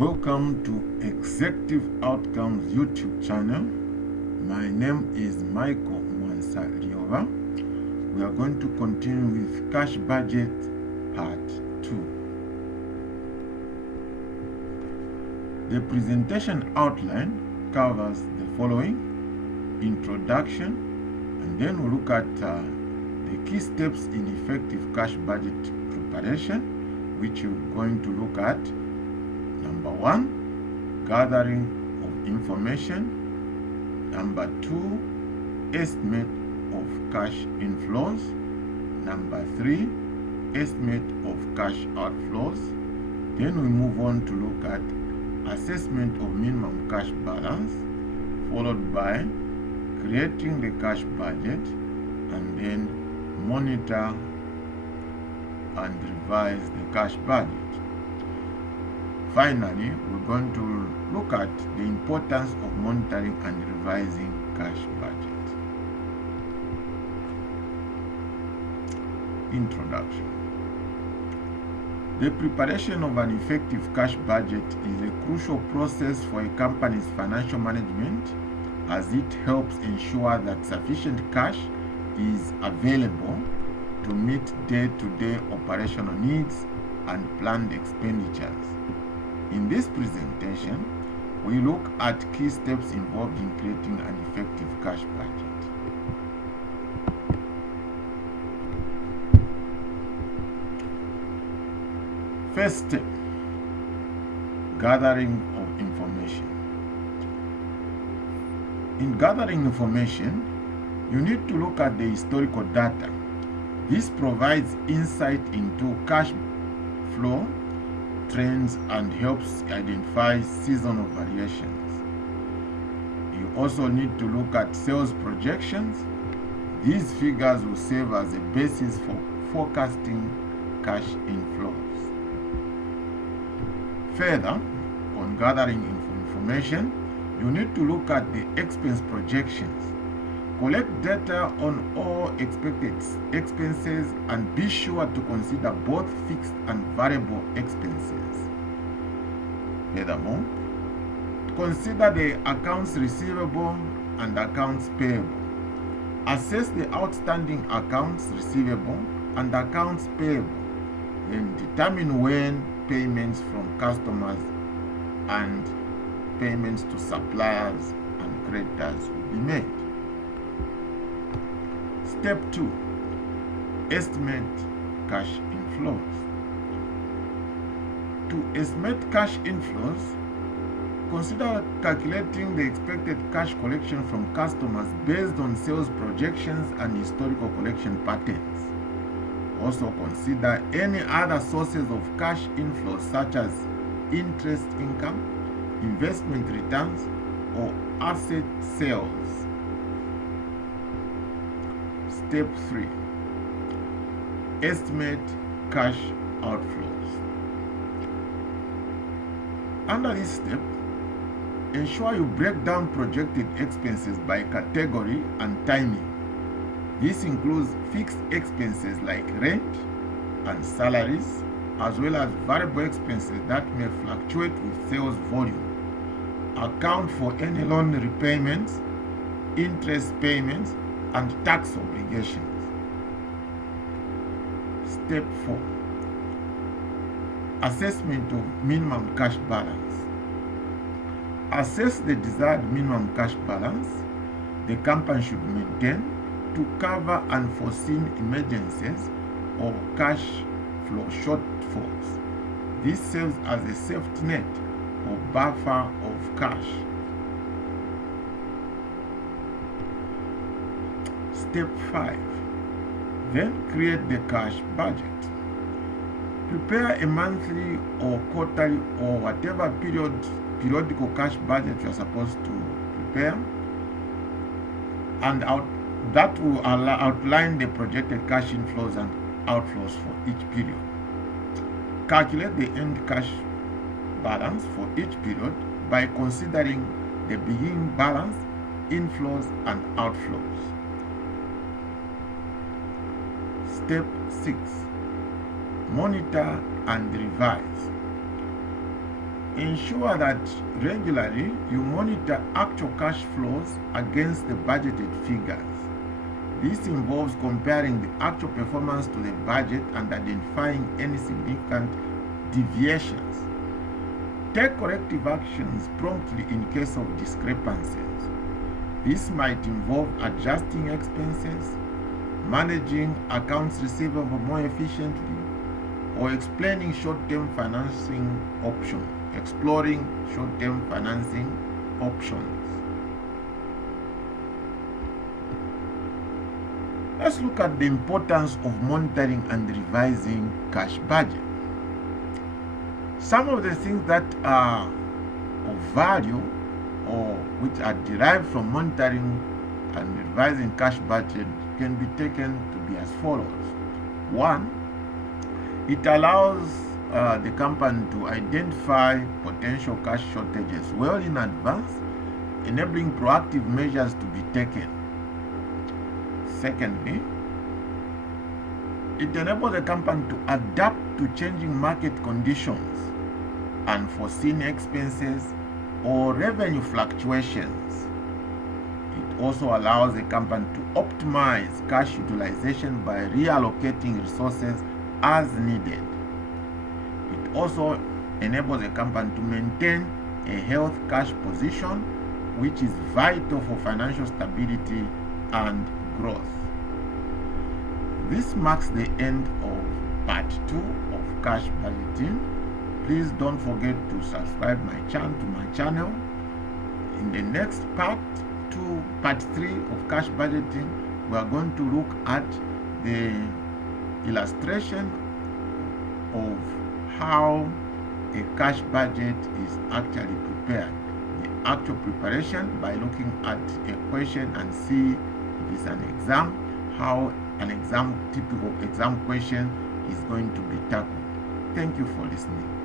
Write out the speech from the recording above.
Welcome to Executive Outcomes YouTube channel. My name is Michael Mwansa Liova. We are going to continue with Cash Budget Part 2. The presentation outline covers the following: introduction, and then we'll look at the key steps in effective cash budget preparation, which we're going to look at. Number 1, gathering of information. Number 2, estimate of cash inflows. Number 3, estimate of cash outflows. Then we move on to look at assessment of minimum cash balance, followed by creating the cash budget, and then monitor and revise the cash budget. Finally, we're going to look at the importance of monitoring and revising cash budget. Introduction. The preparation of an effective cash budget is a crucial process for a company's financial management, as it helps ensure that sufficient cash is available to meet day-to-day operational needs and planned expenditures. In this presentation, we look at key steps involved in creating an effective cash budget. First step, gathering of information. In gathering information, you need to look at the historical data. This provides insight into cash flow trends and helps identify seasonal variations. You also need to look at sales projections. These figures will serve as a basis for forecasting cash inflows. Further, on gathering information, you need to look at the expense projections. Collect data on all expected expenses and be sure to consider both fixed and variable expenses. Furthermore, consider the accounts receivable and accounts payable. Assess the outstanding accounts receivable and accounts payable. Then determine when payments from customers and payments to suppliers and creditors will be made. Step 2, estimate cash inflows. To estimate cash inflows, consider calculating the expected cash collection from customers based on sales projections and historical collection patterns. Also consider any other sources of cash inflows such as interest income, investment returns, or asset sales. Step 3, estimate cash outflows. Under this step, ensure you break down projected expenses by category and timing. This includes fixed expenses like rent and salaries, as well as variable expenses that may fluctuate with sales volume. Account for any loan repayments, interest payments, and tax obligations. Step 4, assessment of minimum cash balance. Assess the desired minimum cash balance the company should maintain to cover unforeseen emergencies or cash flow shortfalls. This serves as a safety net or buffer of cash. Step 5, then create the cash budget. Prepare a monthly or quarterly or whatever periodical cash budget you are supposed to prepare, and that will outline the projected cash inflows and outflows for each period. Calculate the end cash balance for each period by considering the beginning balance, inflows, and outflows. Step 6, monitor and revise. Ensure that regularly you monitor actual cash flows against the budgeted figures. This involves comparing the actual performance to the budget and identifying any significant deviations. Take corrective actions promptly in case of discrepancies. This might involve adjusting expenses, managing accounts receivable more efficiently, or explaining short-term financing options. Exploring short-term financing options. Let's look at the importance of monitoring and revising cash budget. Some of the things that are of value or which are derived from monitoring and revising cash budget can be taken to be as follows. One, it allows the company to identify potential cash shortages well in advance, enabling proactive measures to be taken. Secondly, it enables the company to adapt to changing market conditions, unforeseen expenses, or revenue fluctuations. It also allows the company to optimize cash utilization by reallocating resources as needed. It also enables the company to maintain a healthy cash position, which is vital for financial stability and growth. This marks the end of part 2 of cash budgeting. Please don't forget to subscribe to my channel. In the next part 3 of cash budgeting, we are going to look at the illustration of how a cash budget is actually prepared. The actual preparation by looking at a question and see if it's an exam, how an typical exam question is going to be tackled. Thank you for listening.